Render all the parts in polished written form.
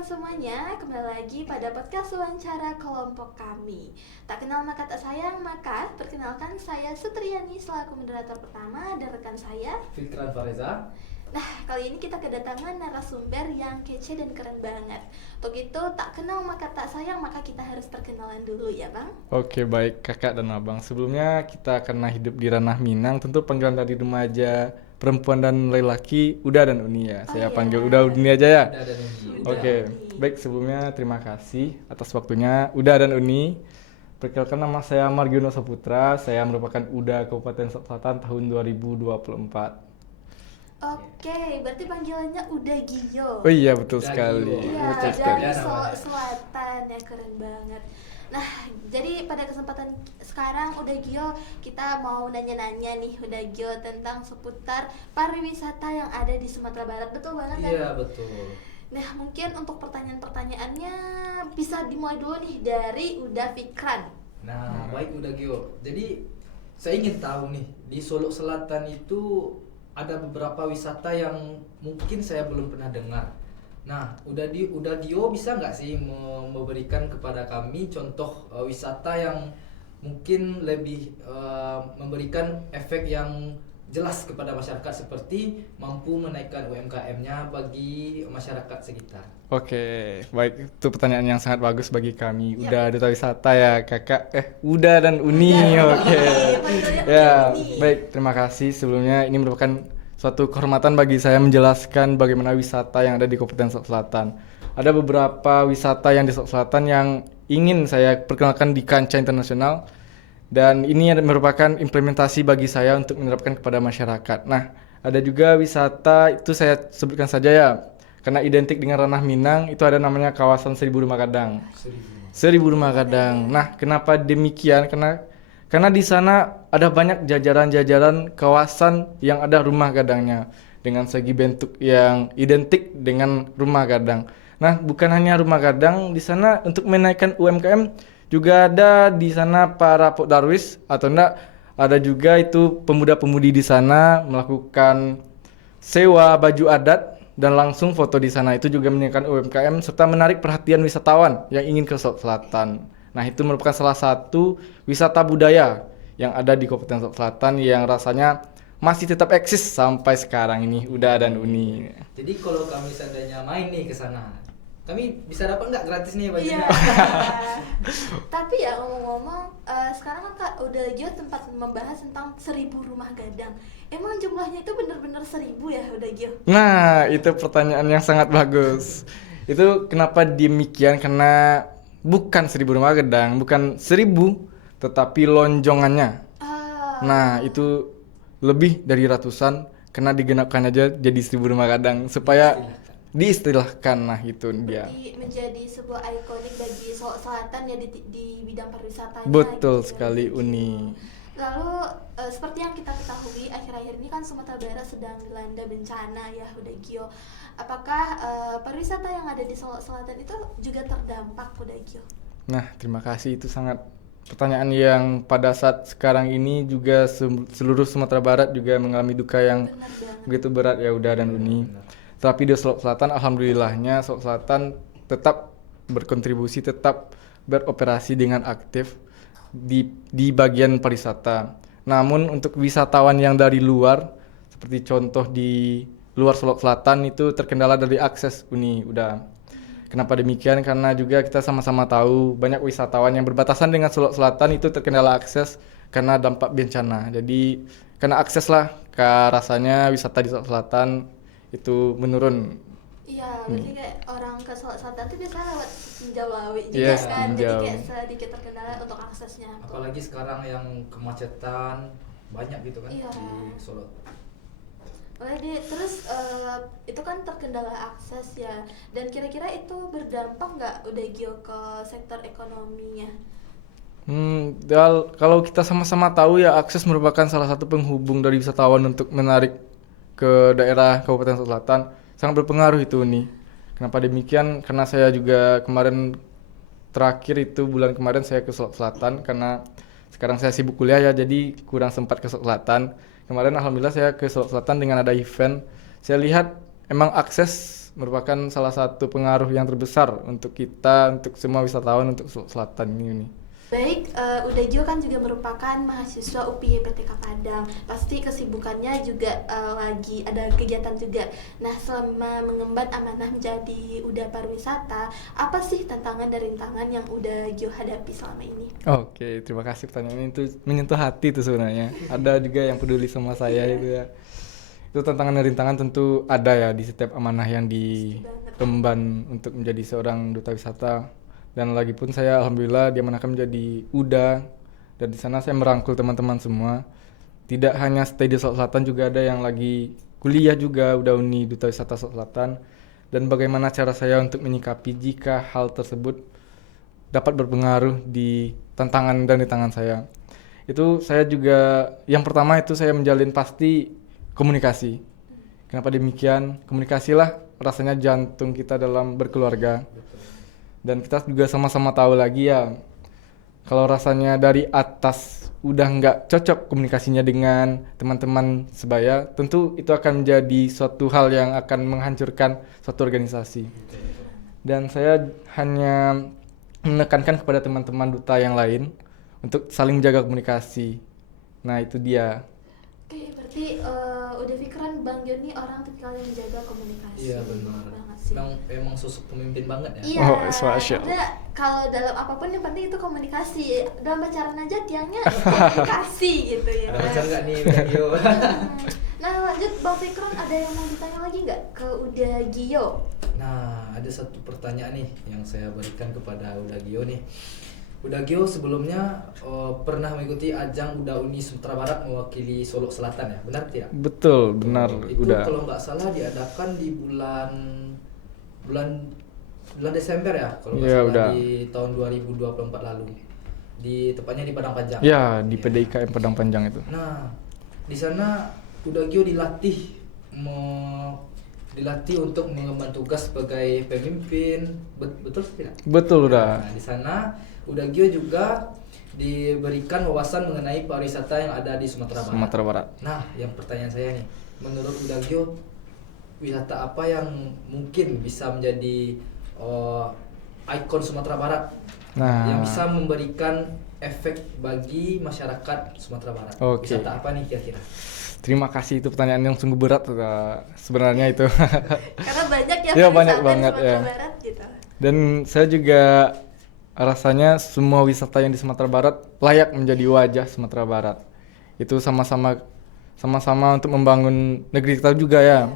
teman-teman semuanya, kembali lagi pada podcast wawancara kelompok kami. Tak kenal maka tak sayang, maka perkenalkan saya Sutriani selaku moderator pertama dan rekan saya Fikran Fareza. Nah, kali ini kita kedatangan narasumber yang kece dan keren banget. Untuk itu, tak kenal maka tak sayang, maka kita harus perkenalan dulu ya Bang. Oke, baik kakak dan abang. Sebelumnya kita karena hidup di ranah Minang, tentu panggilan dari remaja, perempuan dan laki-laki, Uda dan Uni ya. Oh Saya iya. panggil Uda Uni aja ya. Uda dan Uni. Uda. Oke, baik sebelumnya terima kasih atas waktunya Uda dan Uni. Perkenalkan nama saya Margiono Saputra, saya merupakan Uda Kabupaten Selatan tahun 2024. Oke, berarti panggilannya Uda Gio. Oh iya, betul Uda sekali. Gio. Iya, Betul dari sekali. Ya, namanya. Selatan ya, keren banget. Nah, jadi pada kesempatan sekarang Uda Gio, kita mau nanya-nanya nih Uda Gio tentang seputar pariwisata yang ada di Sumatera Barat. Betul banget kan? Iya, betul. Nah, mungkin untuk pertanyaan-pertanyaannya bisa dimulai dulu nih dari Uda Fikran. Nah, baik Uda Gio. Jadi saya ingin tahu nih, di Solo Selatan itu ada beberapa wisata yang mungkin saya belum pernah dengar. Nah, Uda Gio bisa nggak sih memberikan kepada kami contoh wisata yang mungkin lebih memberikan efek yang jelas kepada masyarakat seperti mampu menaikkan UMKM-nya bagi masyarakat sekitar. Oke, baik itu pertanyaan yang sangat bagus bagi kami. Ya. Udah duta wisata ya, Kakak. Uda dan Uni. Uda. Oke. Panggilnya Ya, Uni. baik, terima kasih. Sebelumnya ini merupakan suatu kehormatan bagi saya menjelaskan bagaimana wisata yang ada di Kabupaten Solok Selatan. Ada beberapa wisata yang di Solok Selatan yang ingin saya perkenalkan di kancah internasional. Dan ini merupakan implementasi bagi saya untuk menerapkan kepada masyarakat. Nah, ada juga wisata, itu saya sebutkan saja ya. Karena identik dengan ranah Minang, itu ada namanya kawasan Seribu Rumah Gadang. Seribu Rumah Gadang. Nah, kenapa demikian? Karena di sana ada banyak jajaran-jajaran kawasan yang ada rumah gadangnya dengan segi bentuk yang identik dengan rumah gadang. Nah, bukan hanya rumah gadang, di sana untuk menaikkan UMKM juga ada di sana para Darwis atau enggak, ada juga itu pemuda-pemudi di sana melakukan sewa baju adat dan langsung foto di sana. Itu juga meningkatkan UMKM serta menarik perhatian wisatawan yang ingin ke Solok Selatan. Nah, itu merupakan salah satu wisata budaya yang ada di Kabupaten Solok Selatan yang rasanya masih tetap eksis sampai sekarang ini, Uda dan Uni. Jadi kalau kami seandainya main nih ke sana, kami bisa dapat nggak gratis nih bajunya? Iya. Tapi ya ngomong-ngomong, sekarang kan Kak Uda Gio tempat membahas tentang 1000 rumah gadang. Emang jumlahnya itu benar-benar 1000 ya Uda Gio? Nah, itu pertanyaan yang sangat bagus. Itu kenapa demikian? Karena bukan 1000 rumah gadang, bukan 1000, tetapi lonjongannya. Nah, itu lebih dari ratusan, karena digenapkan aja jadi 1000 rumah gadang supaya diistilahkan. Nah, itu dia. Jadi menjadi sebuah ikonik bagi Solok Selatan ya di bidang pariwisatanya. Betul gitu ya, sekali, Uda Gio. Uni. Lalu seperti yang kita ketahui akhir-akhir ini kan Sumatera Barat sedang dilanda bencana ya Uda Gio. Apakah pariwisata yang ada di Solok Selatan itu juga terdampak Uda Gio? Nah, terima kasih, itu sangat pertanyaan yang pada saat sekarang ini juga seluruh Sumatera Barat juga mengalami duka yang Benar banget. begitu berat ya Uda dan Uni. Tapi di Solok Selatan alhamdulillahnya Solok Selatan tetap berkontribusi, tetap beroperasi dengan aktif di bagian pariwisata. Namun untuk wisatawan yang dari luar, seperti contoh di luar Solok Selatan itu terkendala dari akses Uni. Udah. Kenapa demikian? Karena juga kita sama-sama tahu banyak wisatawan yang berbatasan dengan Solok Selatan itu terkendala akses karena dampak bencana. Jadi karena akses lah rasanya wisata di Solok Selatan itu menurun. Iya, berarti kayak orang ke Solok Selatan tuh biasanya lewat Tinjau Lawi juga Yes, kan, jadi Tinjau. kayak sedikit terkendala untuk aksesnya. Apalagi sekarang yang kemacetan banyak gitu kan Iya. di Solo. Terus itu kan terkendala akses ya, dan kira-kira itu berdampak nggak Uda Gio ke sektor ekonominya? Kalau kita sama-sama tahu ya akses merupakan salah satu penghubung dari wisatawan untuk menarik ke daerah Kabupaten Selatan, sangat berpengaruh itu nih. Kenapa demikian? Karena saya juga kemarin terakhir itu bulan kemarin saya ke Solok Selatan karena sekarang saya sibuk kuliah ya, jadi kurang sempat ke Solok Selatan. Kemarin alhamdulillah saya ke Solok Selatan dengan ada event. Saya lihat emang akses merupakan salah satu pengaruh yang terbesar untuk kita, untuk semua wisatawan untuk Sulawesi Selatan ini. Baik, Udagio kan juga merupakan mahasiswa UPY PTK Padang. Pasti kesibukannya juga lagi ada kegiatan juga. Nah, selama mengemban amanah menjadi Uda Pariwisata, apa sih tantangan dan rintangan yang Udagio hadapi selama ini? Oke, terima kasih pertanyaan ini itu menyentuh hati tuh sebenarnya. Ada juga yang peduli sama saya itu ya. Itu tantangan dan rintangan tentu ada ya di setiap amanah yang diemban untuk menjadi seorang duta wisata. Dan lagi pun saya alhamdulillah diamanahkan menjadi UDA, dan di sana saya merangkul teman-teman semua. Tidak hanya stay di Sulawesi Selatan, juga ada yang lagi kuliah juga udah Uni Duta Wisata Sulawesi Selatan. Dan bagaimana cara saya untuk menyikapi jika hal tersebut dapat berpengaruh di tantangan dan rintangan saya. Itu saya juga yang pertama itu saya menjalin pasti komunikasi. Kenapa demikian? Komunikasilah rasanya jantung kita dalam berkeluarga. Dan kita juga sama-sama tahu lagi ya, kalau rasanya dari atas udah nggak cocok komunikasinya dengan teman-teman sebaya, tentu itu akan menjadi suatu hal yang akan menghancurkan suatu organisasi. Dan saya hanya menekankan kepada teman-teman duta yang lain untuk saling menjaga komunikasi. Nah itu dia. Oke, berarti udah pikiran Bang Joni orang tipikal yang menjaga komunikasi. Iya benar. Banget sih. Emang sosok pemimpin banget ya. Iya, Oh, Masya Allah. karena kalau dalam apapun yang penting itu komunikasi. Dalam pacaran aja tiangnya komunikasi gitu ya. Ada pacar nggak nih Udagio? Nah lanjut Bang Fikron, ada yang mau ditanya lagi nggak ke Udagio? Nah, ada satu pertanyaan nih yang saya berikan kepada Udagio nih. Udagio sebelumnya pernah mengikuti ajang Uda Uni Sumatera Barat mewakili Solo Selatan ya, benar tidak? Betul, benar. Itu Udah. kalau nggak salah diadakan di bulan Desember ya, kalau nggak Iya, salah udah. di tahun 2024 lalu. Tepatnya di Padang Panjang. Ya, di Iya. PDIKM Padang Panjang itu. Nah, di sana Udagio dilatih untuk mengemban tugas sebagai pemimpin, betul tidak? Betul udah. Nah, di sana Udagio juga diberikan wawasan mengenai pariwisata yang ada di Sumatera Barat. Sumatera Barat. Nah, yang pertanyaan saya nih, menurut Udagio, wisata apa yang mungkin bisa menjadi ikon Sumatera Barat Nah, yang bisa memberikan efek bagi masyarakat Sumatera Barat? Oke. Wisata apa nih kira-kira? terima kasih, itu pertanyaan yang sungguh berat sebenarnya itu. Karena banyak ya Iya, pariwisata banyak di banget, Sumatera ya. Barat gitu. Dan saya juga rasanya semua wisata yang di Sumatera Barat layak menjadi wajah Sumatera Barat. Itu sama-sama untuk membangun negeri kita juga ya.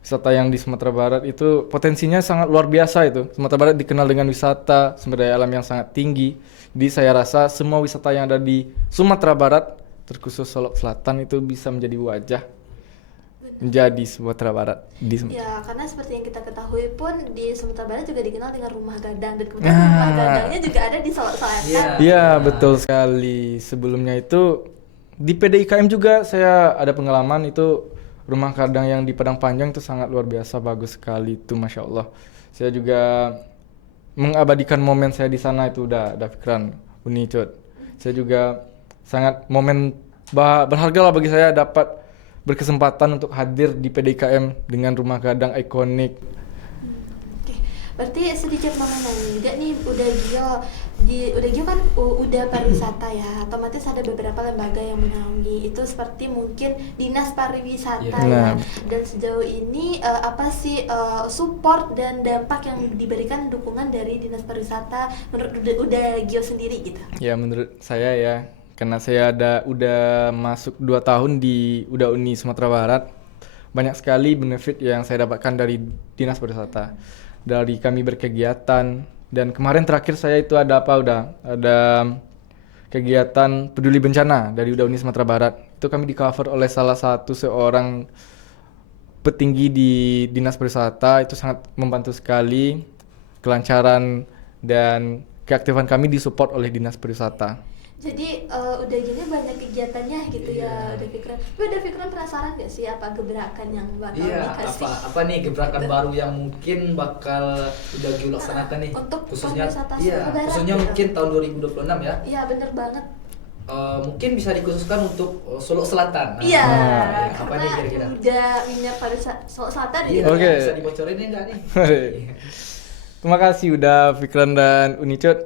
Wisata yang di Sumatera Barat itu potensinya sangat luar biasa itu. Sumatera Barat dikenal dengan wisata sumber daya alam yang sangat tinggi. Jadi saya rasa semua wisata yang ada di Sumatera Barat, terkhusus Solo Selatan, itu bisa menjadi wajah menjadi Sumatera Barat di Ya, karena seperti yang kita ketahui pun di Sumatera Barat juga dikenal dengan rumah gadang, dan kemudian rumah gadangnya juga ada di Solo Selatan. Iya. Iya, betul sekali. Sebelumnya itu di PDIKM juga saya ada pengalaman, itu rumah gadang yang di Padang Panjang itu sangat luar biasa, bagus sekali itu, Masya Allah. Saya juga mengabadikan momen saya di sana itu, udah pikiran Uni Cud. Saya juga sangat momen berharga lah bagi saya dapat berkesempatan untuk hadir di PDIKM dengan rumah gadang ikonik. Oke, berarti sedikit mengenai juga nih Udagio kan udah pariwisata ya, otomatis ada beberapa lembaga yang menaungi itu, seperti mungkin Dinas Pariwisata Iya. ya. Nah. Dan sejauh ini apa sih support dan dampak yang diberikan dukungan dari Dinas Pariwisata menurut Udagio sendiri gitu? Ya menurut saya ya, karena saya udah masuk 2 tahun di Uda Uni Sumatera Barat, banyak sekali benefit yang saya dapatkan dari Dinas Pariwisata. Dari kami berkegiatan, dan kemarin terakhir saya itu ada kegiatan peduli bencana dari Uda Uni Sumatera Barat. Itu kami di cover oleh salah satu seorang petinggi di Dinas Pariwisata, itu sangat membantu sekali kelancaran dan keaktifan kami disupport oleh Dinas Pariwisata. Jadi Udagio ini banyak kegiatannya gitu Iya. ya, udah pikiran penasaran gak sih apa gebrakan yang bakal Iya, dikasih? apa nih gebrakan baru yang mungkin bakal Udagio laksanakan nih? Untuk Khususnya pariwisata iya, Sumatera Barat khususnya gitu. mungkin tahun 2026 ya. Iya bener banget. mungkin bisa dikhususkan untuk Solo Selatan. Nah, Iya, apa karena nih kira-kira? udah minyak pada Solo Selatan Iya, gitu. Oke. bisa dibocorin ya enggak nih? Terima kasih udah Fikran dan Unicut.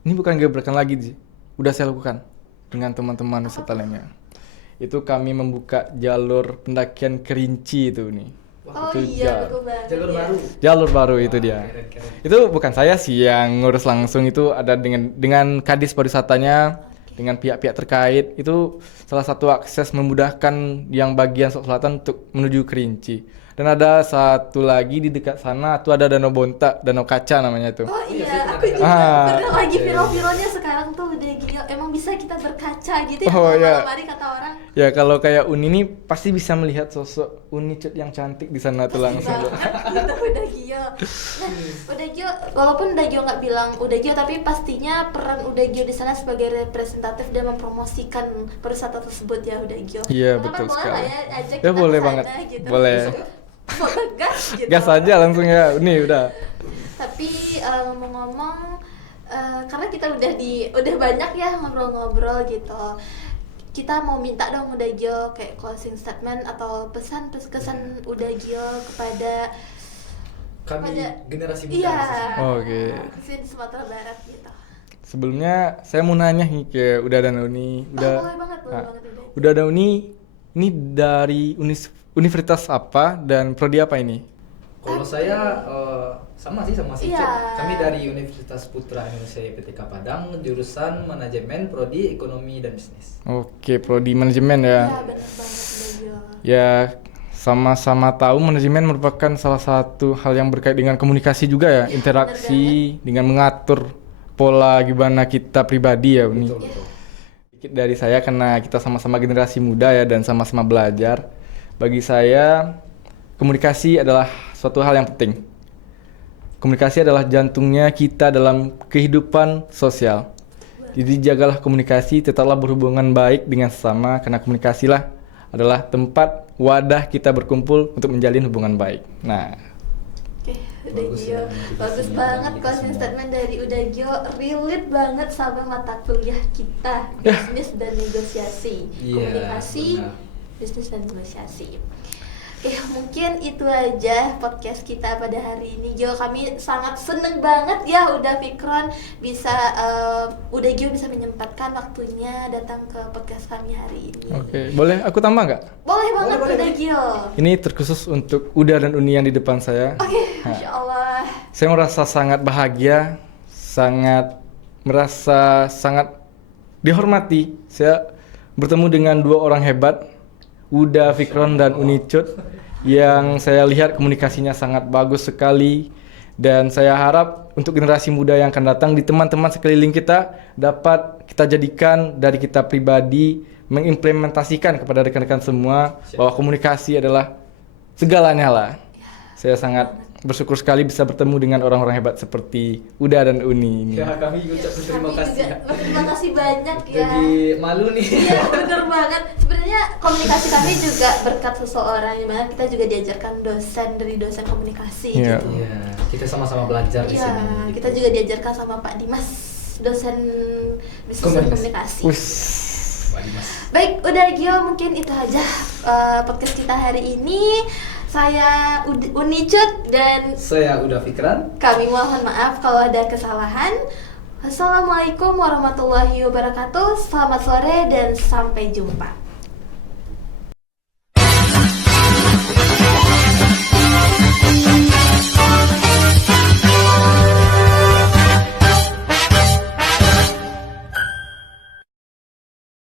Ini bukan gebrakan lagi sih, udah saya lakukan dengan teman-teman wisata lainnya. Itu kami membuka jalur pendakian Kerinci itu nih. Oh Itu iya, betul banget. Jalur ya. baru. Jalur baru itu Wah, dia. keren-keren. Itu bukan saya sih yang ngurus langsung, itu ada dengan Kadis Pariwisatanya, dengan pihak-pihak terkait. Itu salah satu akses memudahkan yang bagian Selatan untuk menuju Kerinci. Dan ada satu lagi di dekat sana tuh ada Danau Bonta, Danau Kaca namanya itu. Oh Iya, iya, saya aku pernah juga dengar. pernah lagi Iya. viral-viralnya sekarang tuh udah gila. Emang bisa kita berkaca gitu ya Oh, kalau iya. malam hari kata orang. Ya kalau kayak Uni ini pasti bisa melihat sosok Uni Cut yang cantik di sana tuh langsung. Banget gitu udah Gio. Nah, udah Gio, walaupun udah Gio nggak bilang udah Gio, tapi pastinya peran udah Gio di sana sebagai representatif dan mempromosikan pariwisata tersebut ya udah Gio. Iya, Karena betul boleh sekali. lah ya ajak Ya, kita boleh ke sana banget. gitu. Boleh. Gas gitu. Gas aja langsung ya, Uni udah. Tapi ngomong-ngomong, karena kita udah banyak ya ngobrol-ngobrol gitu, kita mau minta dong udah Gio kayak closing statement atau pesan kesan udah Gio kepada Kami generasi muda. iya khususnya. Oke. khususnya di Sumatera Barat gitu. Sebelumnya saya mau nanya nih ke Uda dan Uni. Boleh banget Nah, udah. Uda dan Uni ini dari universitas apa dan prodi apa ini? Kalau saya sama sih sama si Iya. Cep. Kami dari Universitas Putra Indonesia IPTK Padang, jurusan manajemen, prodi ekonomi dan bisnis. Oke, prodi manajemen ya. Iya benar banget udah Gio. Ya, sama-sama tahu manajemen merupakan salah satu hal yang berkait dengan komunikasi juga ya, interaksi dengan mengatur pola gimana kita pribadi ya, Uni. Betul, betul. Sedikit dari saya karena kita sama-sama generasi muda ya dan sama-sama belajar. Bagi saya komunikasi adalah suatu hal yang penting. Komunikasi adalah jantungnya kita dalam kehidupan sosial. Jadi jagalah komunikasi, tetaplah berhubungan baik dengan sesama karena komunikasilah adalah tempat wadah kita berkumpul untuk menjalin hubungan baik. Nah, Oke, udah Bagus Gio. ya, Bagus motivasinya banget kita closing semua. statement dari udah Gio, relate banget sama mata kuliah kita, Ya. bisnis dan negosiasi. Iya, Komunikasi, benar. bisnis dan negosiasi. Oke, mungkin itu aja podcast kita pada hari ini Gio. Kami sangat seneng banget ya udah Fikron bisa udah Gio bisa menyempatkan waktunya datang ke podcast kami hari ini. oke, boleh aku tambah nggak? Boleh banget Boleh, udah boleh. Gio. Ini terkhusus untuk Uda dan Uni yang di depan saya. Oke, Masya Allah. Saya merasa sangat bahagia, merasa sangat dihormati. Saya bertemu dengan dua orang hebat, Uda Fikron dan Unicut, yang saya lihat komunikasinya sangat bagus sekali. Dan saya harap untuk generasi muda yang akan datang di teman-teman sekeliling kita dapat kita jadikan dari kita pribadi, mengimplementasikan kepada rekan-rekan semua bahwa komunikasi adalah segalanya lah. Saya sangat bersyukur sekali bisa bertemu dengan orang-orang hebat seperti Uda dan Uni ini. Ya, kami ucap terima Kami kasih. juga berterima kasih banyak ya. Jadi malu nih. Iya bener banget. Sebenarnya komunikasi kami juga berkat seseorang yang mana kita juga diajarkan dari dosen komunikasi Iya. gitu. Iya, kita sama-sama belajar di Iya, sini. kita juga diajarkan sama Pak Dimas, dosen bisnis dan komunikasi. Wis. Pak Dimas. Baik, udah Gio, mungkin itu aja podcast kita hari ini. Saya Unicut dan Saya udah Fikran. kami mohon maaf kalau ada kesalahan. Assalamualaikum warahmatullahi wabarakatuh. Selamat sore dan sampai jumpa.